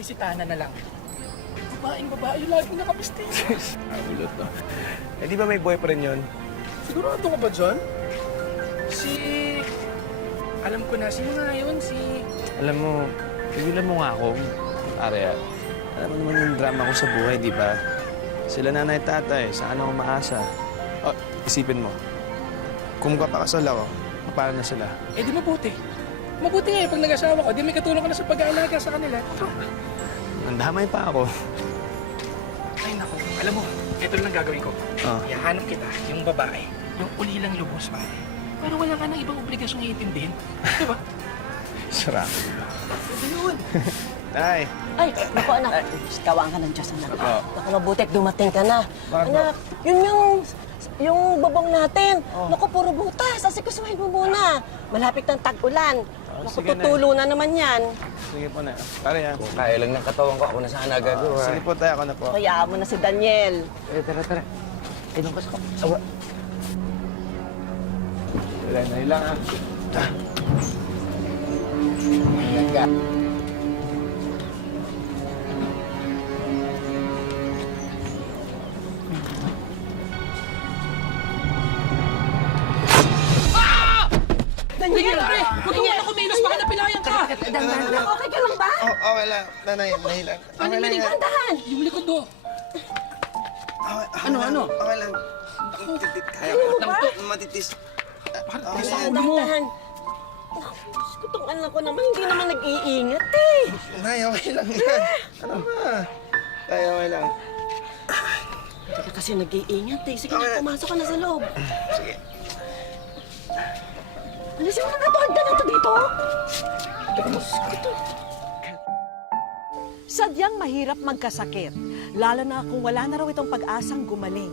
ay si Tana na lang. Babaeng babae, lagi nakapistis. Ulot to. Eh, di ba may boyfriend yun? Sigurado ka ba dyan? Alam ko na, sino nga yun? Alam mo, pigilan mo nga ako. Arya, alam mo naman yung drama ko sa buhay, di ba? Sila nanay tatay, saan ako maasa? Oh, isipin mo. Kung magpapakasal ako, paano na sila? Eh di mabuti. Mabuti nga pag nag-asawa ko, di may katulong ka na sa pag-aalaga sa kanila. Ang damay pa ako. Ay naku, alam mo, ito lang gagawin ko. Ihahanap kita, yung babae, yung ulilang lubos pa. Pero wala ka nang ibang obligasyong iintindihin. Di ba? Sarap. Ayun. Tay! Ay, naku anak, kawaan ka ng Diyos, anak. Opo. Naku, mabuti at dumating ka na. Bakit Anak, yun yung babong natin. Naku, puro butas. Asikusuhin mo muna. Malapit ng tag-ulan. Naku, sige na. tutulo na naman yan. Sige po na. Pare yan. Kaya lang ng katawan ko. Ako na sana gagawa. Sige po tayo, ako na po. Kaya mo na si Daniel. Tara. Ay, nung ko. Awa. Dahil lang ah. Ayan ka. Daniel, pre! Huwag ka muna kumilos, baka napilayan ka! Daniel, okay ka lang ba? Oh, okay lang. Nanay, nahilang. Ano yung manig? Dahan! Yung likod mo. Ano? Okay lang. Kaya ko. Matitis. Okay lang. Dahan! Diyos ko, tong anak ko naman, hindi naman nag-iingat eh. Nay, okay lang yan. Ano ba? Tay, okay lang. Hindi ka kasi nag-iingat eh. Sige na, pumasok ka na sa loob. Sige. Alisin mo na natuhan ka na ito dito. Sadyang mahirap magkasakit, lalo na kung wala na raw itong pag-asang gumaling.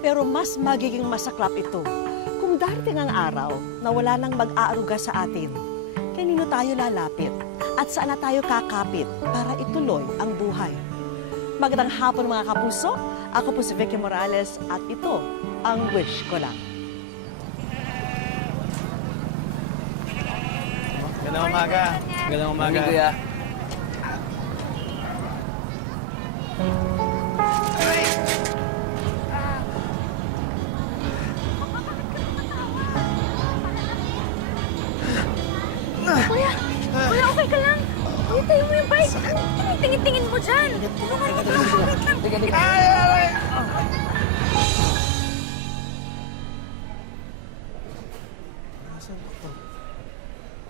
Pero mas magiging masaklap ito kung darating ang araw na wala nang mag-aaruga sa atin. Kanino tayo lalapit at saan na tayo kakapit para ituloy ang buhay. Magandang hapon mga kapuso, ako po si Vicky Morales at ito ang Wish Ko Lang. Gandang umaga. Gandang umaga. Hindi, kuya. Kuya, okay ka lang? Kuya, tayo mo yung bike. Tingin-tingin mo dyan. Tulungan mo. Wait lang. Nasaan doktor?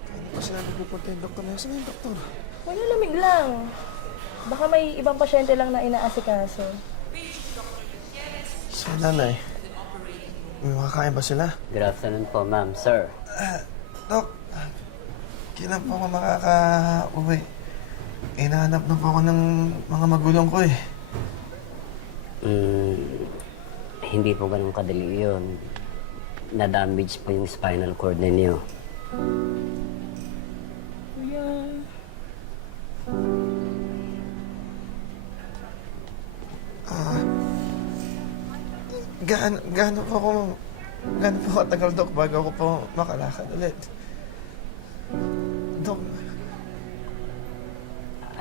Kaya pa sila nagpupunta yung doktor. Nasaan yung doktor? Wala, lamig lang. Baka may ibang pasyente lang na inaasikaso. Si nanay. May makakain ba sila? Good afternoon po, ma'am. Sir. Dok, kailan po ako makaka-uwi? Hinahanap na po ako ng mga magulang ko eh. Hindi po ganun kadali yun. Na-damage po yung spinal cord ninyo. Kuya. Gaano po katagal, Dok, bago ako po makalakad ulit? Dok,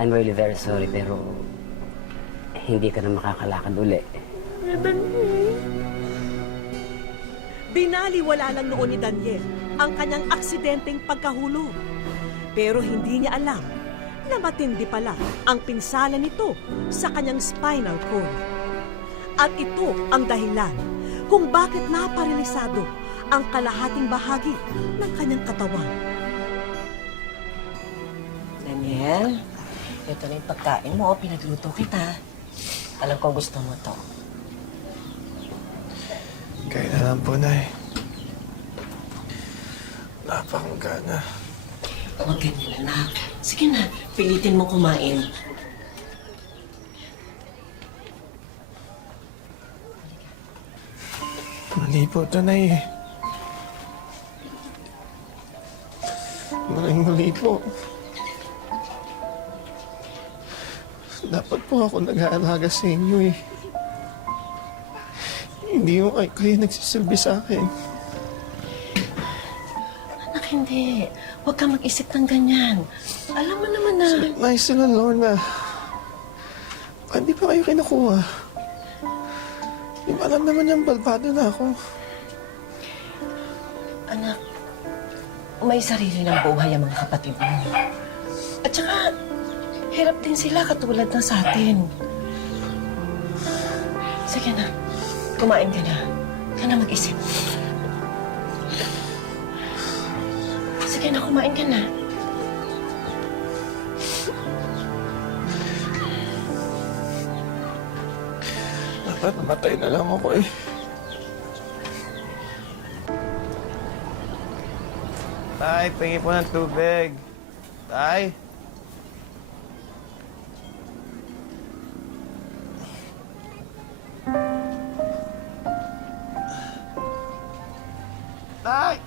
I'm really very sorry, pero hindi ka na makakalakad uli. Binaliwala lang noon ni Daniel ang kanyang aksidenteng pagkahulog. Pero hindi niya alam na matindi pala ang pinsala nito sa kanyang spinal cord. At ito ang dahilan kung bakit naparalisado ang kalahating bahagi ng kanyang katawan. Daniel, ito na yung pagkain mo. Pinagluto kita. Alam ko gusto mo to. kaya na lang po, Nay. Napakagana. Huwag ganyan, anak. Sige na, pilitin mo kumain. Mali po ito, Nay. Mali po. Dapat po ako nag-aalaga sa inyo eh. Hindi mo kayo nagsisilbi sa akin. Anak, hindi. Huwag ka mag-isip ng ganyan. Alam mo naman na na. Nice na, Lorna. Hindi pa kayo kinukuha. Di ba alam naman yung balbado na ako? Anak, may sarili ng buhay ang mga kapatid mo. At saka, hirap din sila katulad ng sa atin. Sige na, kumain ka na. Ka na mag-isip. Sige na, kumain ka na. Dapat namatay na lang ako eh. Tay, tingin po ng tubig. Tay? Tay!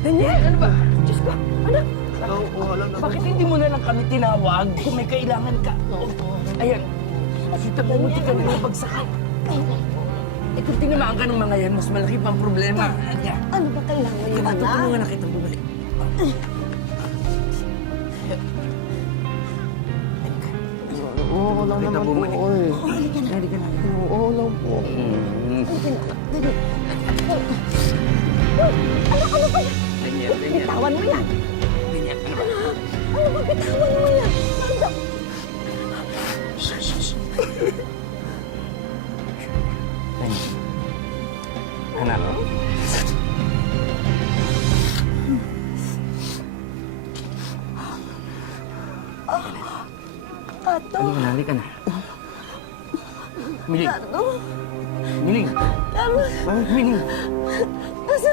Daniel, ano ba? Diyos ko, anak. Nauuha lang naman. Bakit hindi mo na lang kami tinawag kung may kailangan ka? Ayan, kita mo, munti ka na nabagsakan. Eh kung tinamaan ka ng mga yan, mas malaki pang problema. Ayan. Ano ba kailangan yung Kaya anak? tutulungan na kitang bumalik. Oo lang Kita naman po bumalik. eh. Halika na. Oo lang po. Daniel, Daniel. Bitawan mo yan. Daniel, ano ba? Ano ba, bitawan mo yan. Daniel. Anak. Tato, Halika na. Miling. tato. Miling. Miling.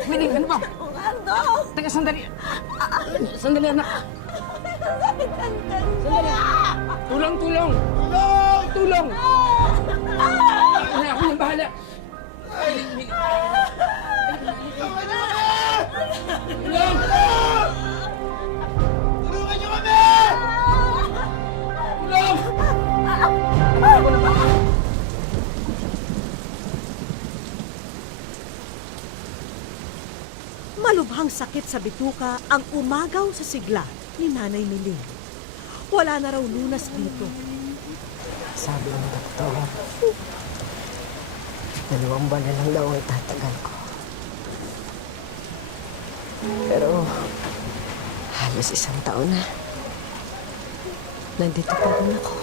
Miling, ano ba? Tato. Teka, sandali. Sandali, anak. Sandali. Tulong, tulong. Tulong. Ako yung bahala. Tulong. Tulungan niyo kami! Tulong. Malubhang sakit sa bituka ang umagaw sa sigla ni Nanay Miling. Wala na raw lunas dito. Sabi ng doktor, 2 buwan na lang daw ang itatagal ko. Pero halos 1 taon na. Nandito pa rin ako.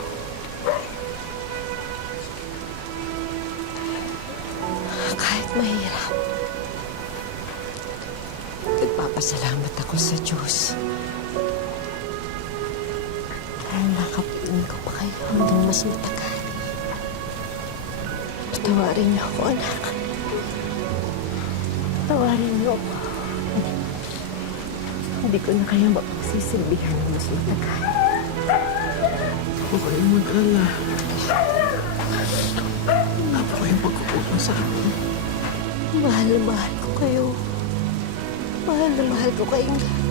Kahit mahirap, nagpapasalamat ako sa Diyos. Dahil nakapiling ko pa kayo hanggang mas matagal. Patawarin niyo ako, anak. Patawarin niyo ako. Hindi ko na kayo mapagsisilbihan ng mas matagal. Huwag kayong mag-alala. Dapat kayong pagkukulang sa akin. Mahal na mahal ko kayo. Mahal na mahal ko kayong lahat.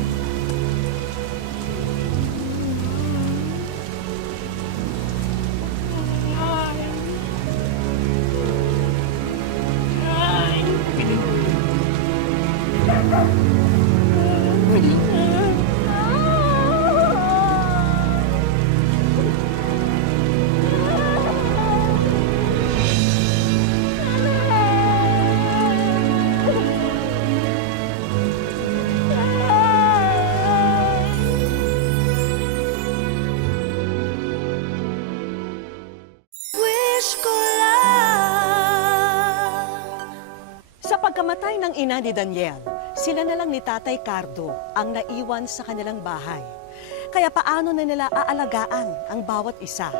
pagkamatay ng ina ni Daniel, sila na lang ni Tatay Cardo ang naiwan sa kanilang bahay. Kaya paano na nila aalagaan ang bawat isa?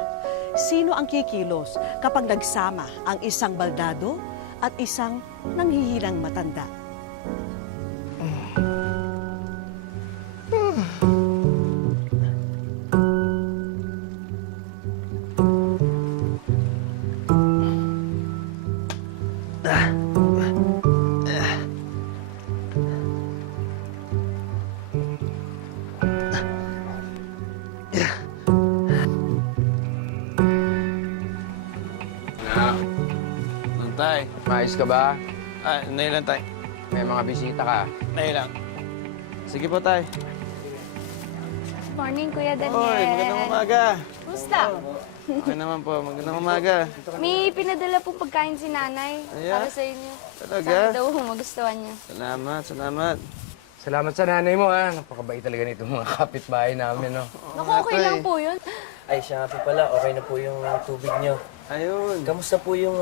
Sino ang kikilos kapag nagsama ang isang baldado at isang nanghihilang matanda? Tay. Maayos ka ba? Nailan, tay. May mga bisita ka. Nailan. Sige po, tay. Morning, Kuya Daniel. Oy, magandang umaga. Kumusta? Okay naman po, magandang umaga. May pinadala pong pagkain si nanay Ayan. para sa inyo. Talaga? Sana daw magustuhan niyo. Salamat, salamat. Salamat sa nanay mo, ha. Napakabait talaga nito mga kapitbahay namin, no? Naku, okay lang po yun. Ay, siya nga po pala. Okay na po yung tubig nyo. Ayun. Kamusta po yung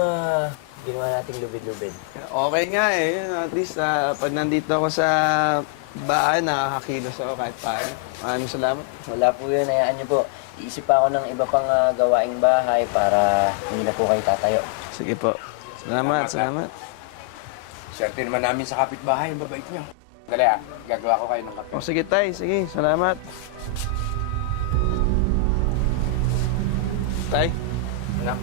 ginawa nating lubid-lubid? Okay nga eh. Yun, at least pag nandito ako sa bahay, nakakakilos ako kahit paano. Maraming salamat. Wala po yun. Hayaan nyo po. Iisip pa ako ng iba pang gawaing bahay para hindi na po kayo tatayo. Sige po. Salamat, salamat. Swerte naman namin sa kapitbahay. Mabait nyo. Dali, ha. Gagawa ko kayo ng kape. O sige, tay. Sige, salamat. Tay. Anak.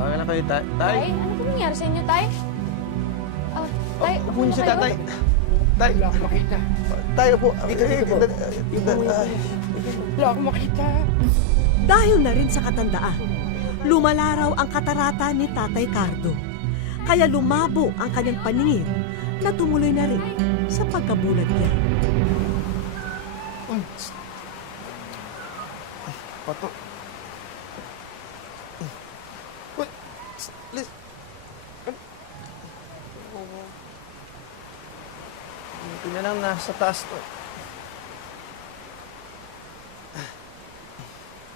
Okay na kayo, tay. Tay. Tay, ano po nangyari sa inyo, Tay? Tay, Upo niyo si kayo? tatay. Tay. Wala akong makita. Tayo po. Dito po. Wala akong makita. Dahil na rin sa katandaan, lumalaraw ang katarata ni Tatay Cardo. Kaya lumabo ang kanyang paningin na tumuloy na rin sa pagkabulag niya. Pato. Uy. Liz. Hindi na lang nasa taas to.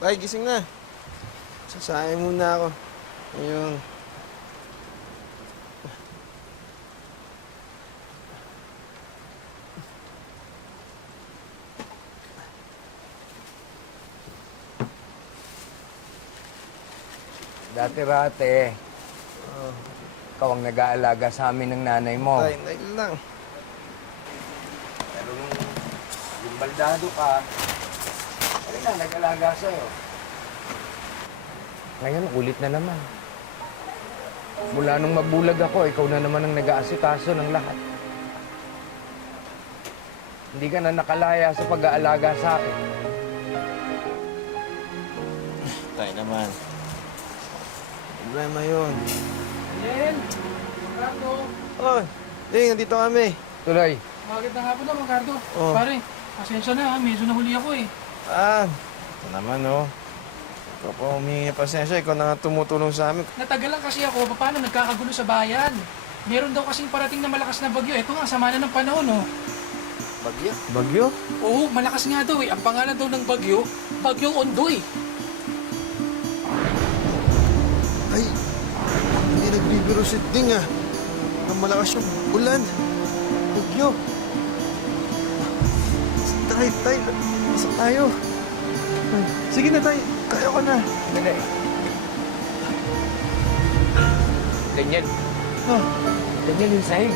Tay, gising na. Sasayang muna ako. Ayun. Dati-rate, ikaw ang nag-aalaga sa amin ng nanay mo. Tay, lang. Pero nung yung baldado ka, ano na, nag-alaga sa'yo. Ngayon, ulit na naman. Mula nung mabulag ako, ikaw na naman ang nag-aasikaso ng lahat. Hindi ka na nakalaya sa pag-aalaga sa akin. Tay naman. Problema yun. Daniel! Ricardo! Oh, nandito kami. Tuloy, Magandang hapon na, Ricardo. Oh. Pare, pasensya na ha. Medyo nahuli ako eh. Ito naman, oh. Ikaw pa humingi ng pasensya. Ikaw na nga tumutulong sa amin. Natagalan kasi ako. Paano nagkakagulo sa bayan? Meron daw kasing parating na malakas na bagyo. Ito nga, sama na ng panahon, oh. Bagyo? Bagyo? Oo, malakas nga daw eh. Ang pangalan daw ng bagyo, Bagyong Ondoy. Ay, hindi nagbibiro si Ding, ah. Ang malakas yung ulan. Bagyo. Tay, nasa tayo. Sige na, tay. Kaya ko na. dali. Daniel. Oh, Daniel, yung sahig.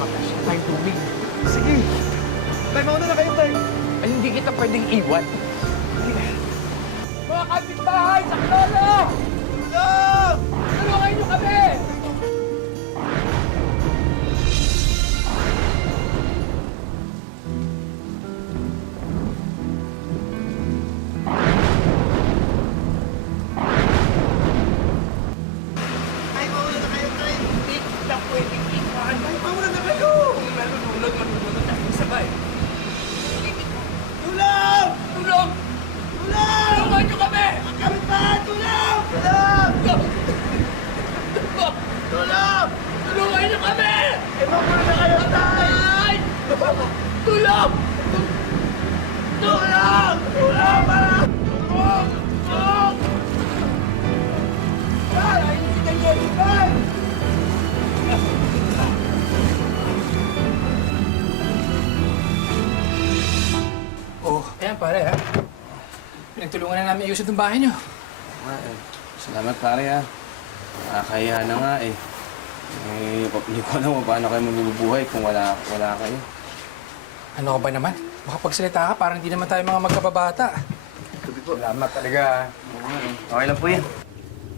Makasya tayong tubig. sige. Tay, mauna na kayo, tay. Ay, hindi kita pwedeng iwan. Mga kapitbahay sa Klolo! Tulong! Tulungan niyo kami! Tay, mauna na kayo, tay. Hindi na pwedeng iwan. Tay, mauna na kayo. Kung nalulunod tayo sabay. Tulong! Tulong! Tulong! Tulungan niyo kami! Kami pa! Tulong! Tulong! Tulong! Tulungan niyo kami! Eh, mauna na kayo, tay! Tulong! Tulong! Tulong! Tulong! Tulong! pare, ha? Pinagtulungan na namin ayusin itong bahay niyo. Salamat pare ha. Nakakahiya na nga eh. Hindi ko alam kung paano kayo mabubuhay kung wala kayo. Ano ka ba naman? Makapagsalita ka, parang hindi naman tayo mga magkababata. Salamat talaga. Okay lang po yan.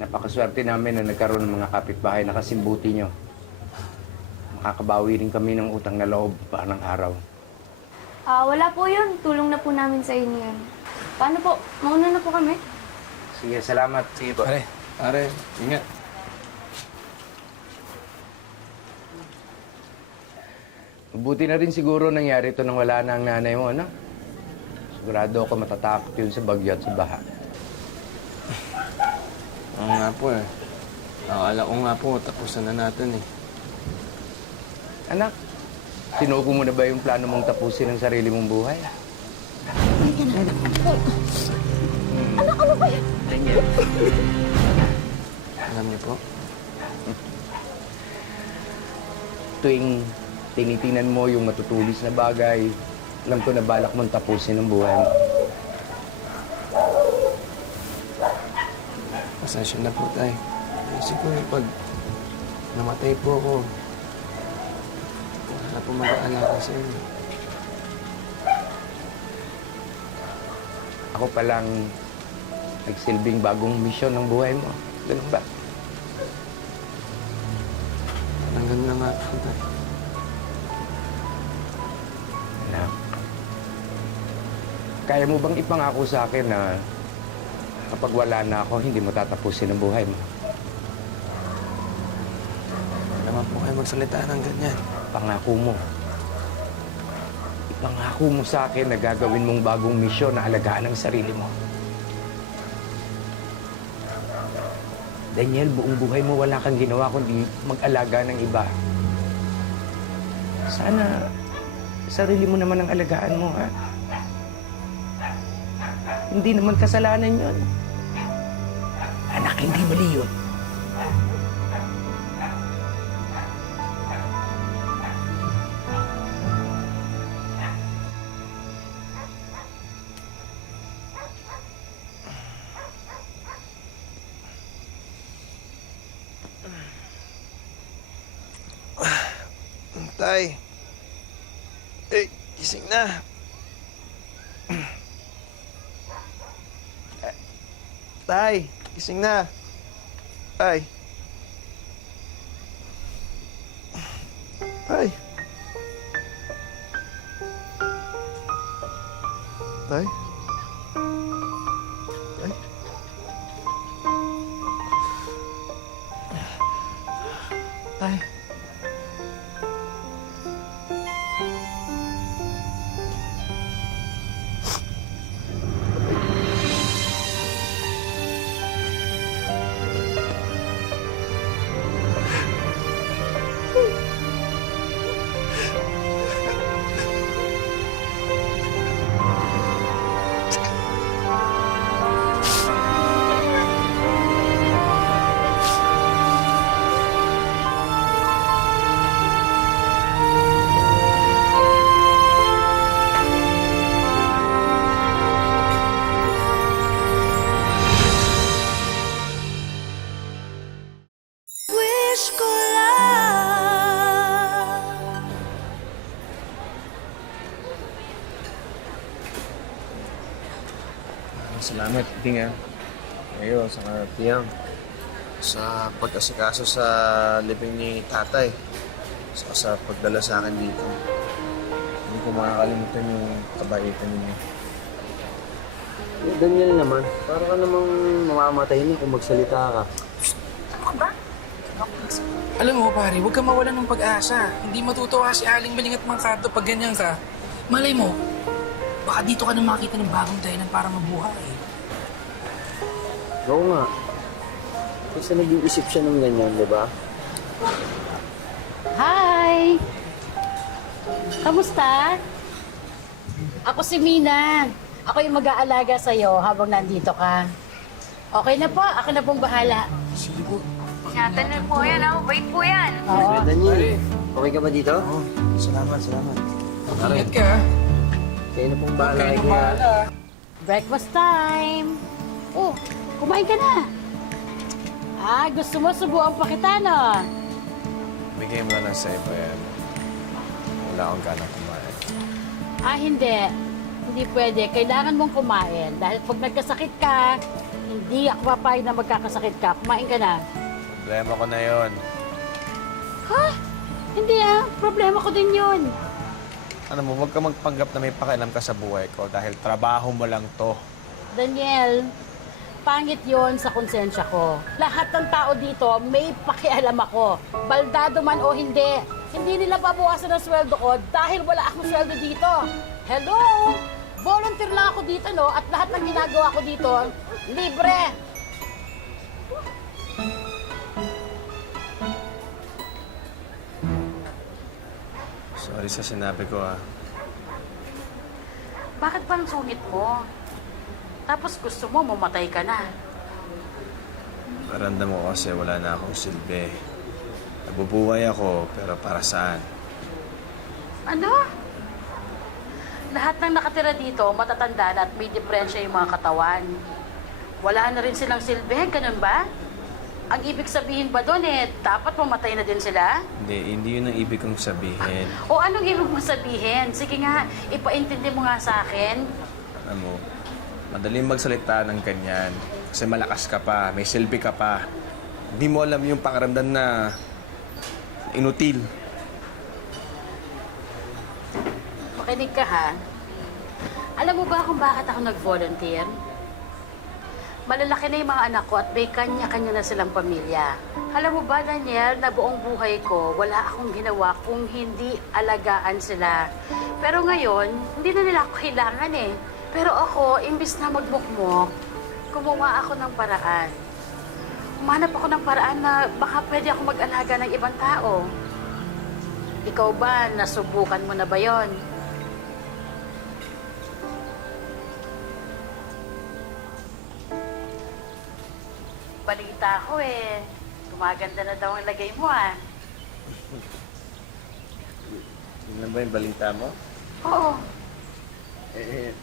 Napakaswerte namin na nagkaroon ng mga kapitbahay na kasimbuti nyo. Makakabawi rin kami ng utang na loob parang araw. Wala po yun. Tulong na po namin sa inyo yan. Paano po? Mauna na po kami? Sige, salamat. Sige po. Pare, Pare, ingat. Mabuti na rin siguro nangyari ito nang wala na ang nanay mo, ano? Sigurado ako matatakot yun sa bagyo at sa baha. Oo nga po eh. Akala ko nga po, tapusan na natin eh. Anak, sinuko mo na ba yung plano mong tapusin ang sarili mong buhay? Alam niyo po, Tuwing tinitingnan mo yung matutulis na bagay, alam ko na balak mong tapusin ang buhay mo. pasensya na po tayo. Kasi po pag namatay po ako, wala na po mag-aalala sa inyo. Ako palang nagsilbing bagong misyon ng buhay mo. Ganun ba? Hanggang na nga po tayo. Anak, kaya mo bang ipangako sa akin na kapag wala na ako, hindi mo tatapusin ang buhay mo? Wala naman po kayo magsalita ng ganyan. Pangako mo. Ipangako mo sa akin na gagawin mong bagong misyon na alagaan ang sarili mo. Daniel, buong buhay mo wala kang ginawa kundi mag-alaga ng iba. Sana sarili mo naman ang alagaan mo, ha? Hindi naman kasalanan yun. Anak, hindi mali yun. Tay! Eh, gising na! Tay! Gising na! Tay! Tay! Tay? Tay? Tay? Wish ko lang. Salamat, Ting, ha. Kayo, saka Tiyang. Sa pag-asikaso sa libing ni tatay. Saka sa pagdala sa akin dito. Hindi ko makakalimutan yung kabaitan ninyo. Daniel naman, para ka namang mamamatay niya kung magsalita ka. Alam mo, pare, huwag kang mawalan ng pag-asa. Hindi matutuwa si Aling Beling at Mangkardo pag ganyan ka. Malay mo, baka dito ka na makita ng bagong dahilan para mabuhay. Oo nga. Kasi nag-iisip siya ng ganyan, di ba? Hi! Kamusta? Ako si Mina. Ako yung mag-aalaga sa'yo habang nandito ka. Okay na po, ako na pong bahala. Sige po. Ingatan na po yan, ha? Wait po yan. Oo. Daniel, okay ka ba dito? Oo, salamat. Ingat ka, ha? Kayo na pong Huwag bahala kayo kay nang Kuya. bahala. breakfast time. Oh, kumain ka na. Gusto mo subuan pa kita, no? Bigay mo na lang sa iba yan. Wala akong ganang kumain. Hindi. Hindi pwede. Kailangan mong kumain. Dahil pag nagkasakit ka, hindi ako papayag na magkakasakit ka. Kumain ka na. Problema ko na yon. Ha? Hindi problema ko din yun. Ano mo, huwag ka magpanggap na may pakialam ka sa buhay ko dahil trabaho mo lang to. Daniel, pangit yon sa konsensya ko. Lahat ng tao dito, may pakialam ako. Baldado man o hindi. Hindi nila babawasan ang sweldo ko dahil wala akong sweldo dito. Hello? Volunteer lang ako dito, no? At lahat ng ginagawa ko dito, libre. Sorry sa sinabi ko, Bakit bang sungit mo? Tapos gusto mo, mamatay ka na. Paramdam ko kasi wala na akong silbi. Nabubuhay ako, pero para saan? Ano? Lahat ng nakatira dito, matatanda na at may diferensya yung mga katawan. Wala na rin silang silbi, ganun ba? Ang ibig sabihin ba doon dapat mamatay na din sila? Hindi yun ang ibig kong sabihin. O anong ibig mong sabihin? Sige nga, ipaintindi mo nga sa akin. Alam mo, madaling magsalita ng ganyan. Kasi malakas ka pa, may silbi ka pa. Hindi mo alam yung pakiramdam na inutil. Makinig ka ha. Alam mo ba kung bakit ako nag-volunteer? Malalaki na yung mga anak ko at may kanya-kanya na silang pamilya. Alam mo ba, Daniel, na buong buhay ko, wala akong ginawa kung hindi alagaan sila. Pero ngayon, hindi na nila ako kailangan Pero ako, imbis na magmukmok, gumawa ako ng paraan. Umanap ako ng paraan na baka pwede ako mag-alaga ng ibang tao. Ikaw ba, nasubukan mo na ba yon? Balita ko gumaganda na daw ang lagay mo Yun lang ba yung balita mo? Oo.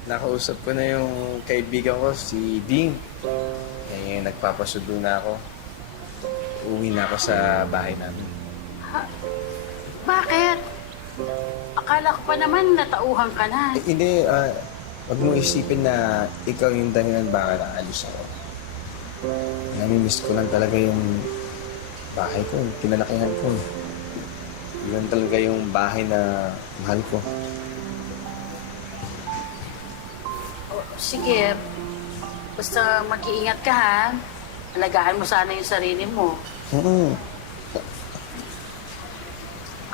Nakausap ko na yung kaibigan ko, si Ding. Nagpapasudo na ako. Uwi na ako sa bahay namin. Bakit? Akala ko pa naman natauhan ka na. Hindi, wag mo isipin na ikaw yung dahilan bakit aalis ako. Namimiss ko lang talaga yung bahay ko, yung kinalakihan ko. Yun talaga yung bahay na mahal ko. Sige, basta mag-iingat ka ha. Alagaan mo sana yung sarili mo.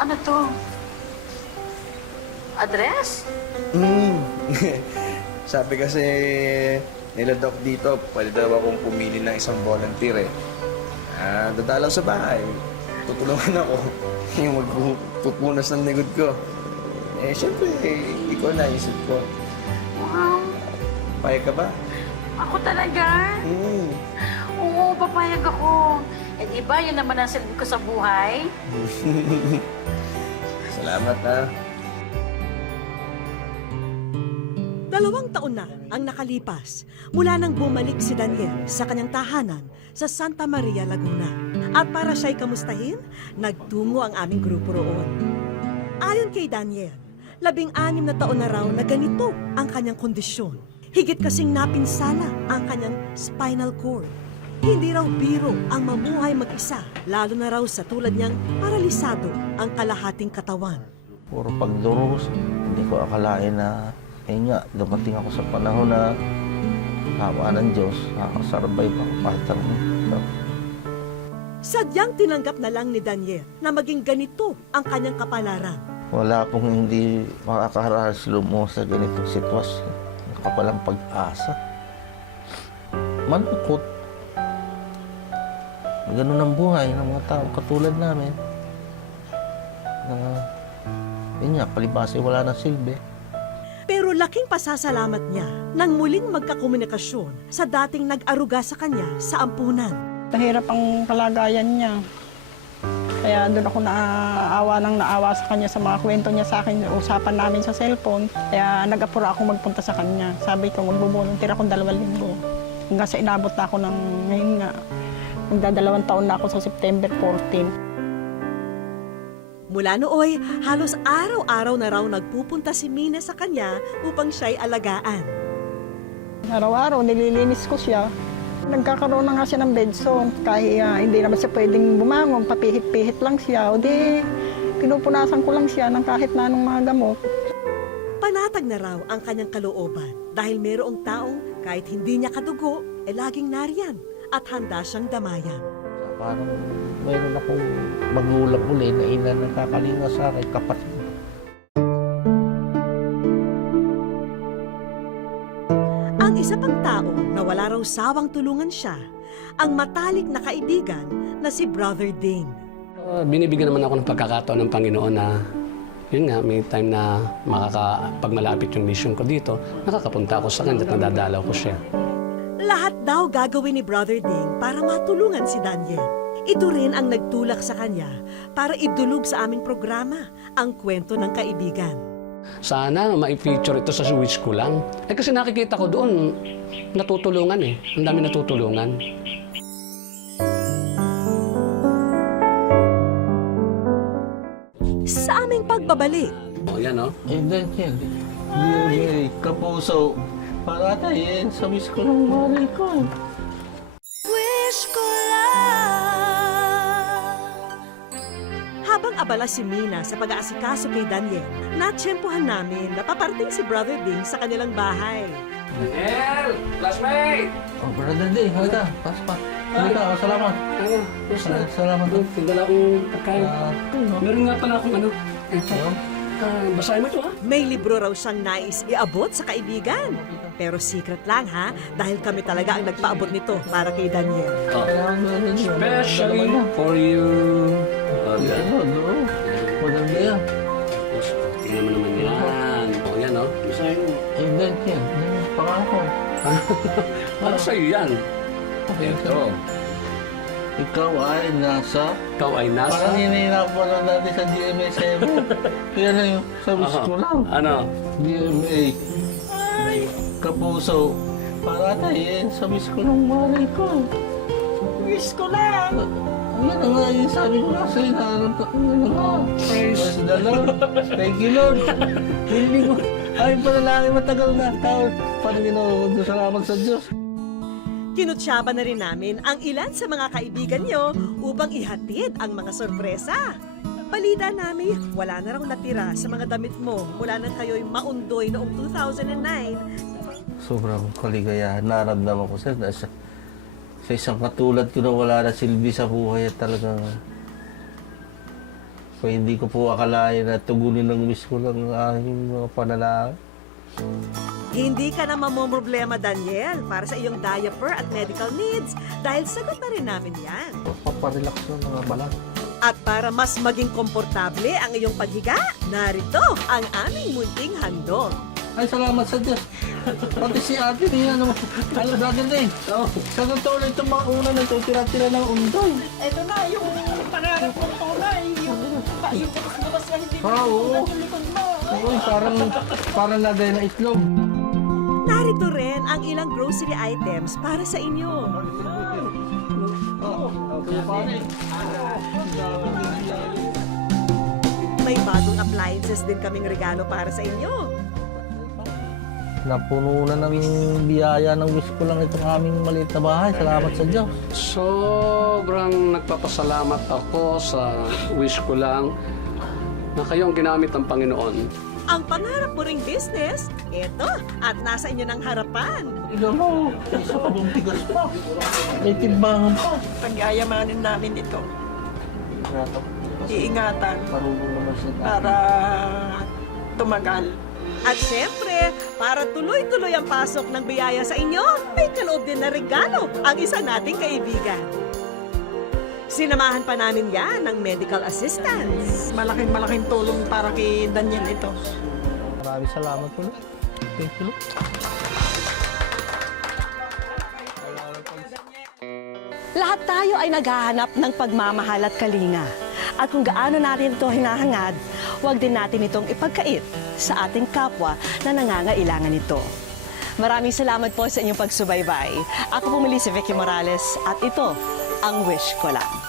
Ano to? Address? Sabi kasi nila Doc dito, pwede daw akong pumili ng isang volunteer dadalaw sa bahay. Tutulungan ako. Yung magpupunas ng negod ko. Siyempre, ikaw na isip ko. Wow. Payag ka ba? Ako talaga? Oo, papayag ako. Diba, yun naman ang silbi ko sa buhay. Salamat ha. 2 taon na ang nakalipas mula nang bumalik si Daniel sa kanyang tahanan sa Santa Maria, Laguna. At para siya'y kamustahin, nagtungo ang aming grupo roon. Ayon kay Daniel, 16 na taon na raw na ganito ang kanyang kondisyon. Higit kasing napinsala ang kanyang spinal cord. Hindi raw biro ang mamuhay mag-isa, lalo na raw sa tulad niyang paralisado ang kalahating katawan. Puro pagdurusa. Hindi ko akalain na dumating ako sa panahon na hawa ng Diyos, nakasarvive ako kahit anong. Sadyang tinanggap na lang ni Daniel na maging ganito ang kanyang kapalaran. Wala pong hindi makakaharaslo mo sa ganitong sitwasyon. Nakapalang pag-asa. Malungkot. Ganun ang buhay ng mga tao katulad namin. Palibasa wala na silbi. Pero laking pasasalamat niya nang muling magkakomunikasyon sa dating nag-aruga sa kanya sa ampunan. Mahirap ang kalagayan niya. Kaya doon ako naawa sa kanya sa mga kwento niya sa akin, usapan namin sa cellphone. Kaya nag-apura ako magpunta sa kanya. Sabi ko, magbo-volunteer akong 2 linggo. Hanggang sa inabot na ako ng ngayon nga. Magdadalawang taon na ako sa September 14. Mula nooy, halos araw-araw na raw nagpupunta si Mina sa kanya upang siya'y alagaan. Araw-araw, nililinis ko siya. Nagkakaroon na nga siya ng bedsore. Kahit hindi naman siya pwedeng bumangon, papihit-pihit lang siya. O di, pinupunasan ko lang siya ng kahit na anong mga gamot. Panatag na raw ang kanyang kalooban dahil mayroong taong kahit hindi niya kadugo, laging nariyan at handa siyang damayan. Parang mayroon akong magulang uli na ina nagkakalinga sa akin, kapatid. Ang isa pang tao na wala raw sawang tulungan siya, ang matalik na kaibigan na si Brother Ding. Binibigyan naman ako ng pagkakataon ng Panginoon na yun nga, may time na pag malapit yung mission ko dito, nakakapunta ako sa kanya at nadadalaw ko siya. Lahat daw gagawin ni Brother Ding para matulungan si Daniel. Ito rin ang nagtulak sa kanya para idulog sa aming programa ang kwento ng kaibigan. Sana ma-feature ito sa Wish ko lang. Kasi nakikita ko doon, natutulungan eh. Ang dami natutulungan. Sa aming pagbabalik. O yan o. Daniel, hindi kapuso. Para tayo sa wish ko ng mali ko. Wish ko lang. Habang abala si Mina sa pag-aasikaso kay Daniel, natsyempohan namin na paparating si Brother Ding sa kanilang bahay. Daniel! Classmate! Oh, brother Day, halika. Pas pa. Halika, salamat. Salamat. Tinggal akong pagkain. Meron nga pala akong ito. Basahin mo ito ha? May libro raw siyang nais iabot sa kaibigan. Pero secret lang ha, dahil kami talaga ang nagpaabot nito para kay Daniel. Especially for you. Maganda yan. Tingnan mo naman yan. O yan o. Basahin mo. Daniel, pangako. Para sa'yo yan. Ito. Ikaw ay nasa... Ikaw ay nasa... Parang hinihirap mo lang dati sa GMA7. Yan na yung sa wish ko lang. Ano? GMA. Kapuso. Para tayo sa wish ko ng mali ko. Wish ko lang! Yan na nga yung sabi ko nga sa'yo. Yan na nga. Praise the Lord. Thank you, Lord. Hindi ko... Ay, panalangin matagal na. Parang ginawa. Salamat sa Diyos. Kinutsyaba na rin namin ang ilan sa mga kaibigan nyo upang ihatid ang mga sorpresa. Balita namin, wala na raw natira sa mga damit mo mula nang kayo'y maundoy noong 2009. Sobrang kaligayahan. Naramdaman ko sir, sa isang katulad ko na wala na silbi sa buhay at talagang hindi ko po akalain na tugunin ng wish ko lang ang aking mga panalangin. Hindi ka na mamomroblema, Daniel, para sa iyong diaper at medical needs dahil sagot na rin namin yan. Paparelax ng mga balat. At para mas maging komportable ang iyong paghiga, narito ang aming munting handog. Ay, salamat sa Diyos. Pati si ate niya, ano, brother din. Sa totoo na itong mga una na ito, tira-tira ng undoy. Ito na yung pangarap kong tunay. Yung bukas na hindi Oo. Uy, parang lagay na itlog. Narito rin ang ilang grocery items para sa inyo. May bagong appliances din kaming regalo para sa inyo. Napuno na ng biyaya ng wish ko lang itong aming maliit na bahay. Salamat sa Diyos. Sobrang nagpapasalamat ako sa wish ko lang na kayo ang ginamit ng Panginoon. Ang pangarap mo ring business, eto, at nasa inyo ng harapan. Tignan mo, isa pa bang tigas pa. May timbangan pa. Pagyayamanin namin ito. Iingatan Marunong naman siya. para tumagal. At syempre, para tuloy-tuloy ang pasok ng biyaya sa inyo, may kaloob din na regalo ang isa nating kaibigan. Sinamahan pa namin yan ng medical assistance. Malaking tulong para kay Daniel ito. Maraming salamat po. Thank you. Lahat tayo ay naghahanap ng pagmamahal at kalinga. At kung gaano natin ito hinahangad, huwag din natin itong ipagkait sa ating kapwa na nangangailangan nito. Maraming salamat po sa inyong pagsubaybay. Ako po muli si Vicky Morales at ito ang Wish Ko Lang.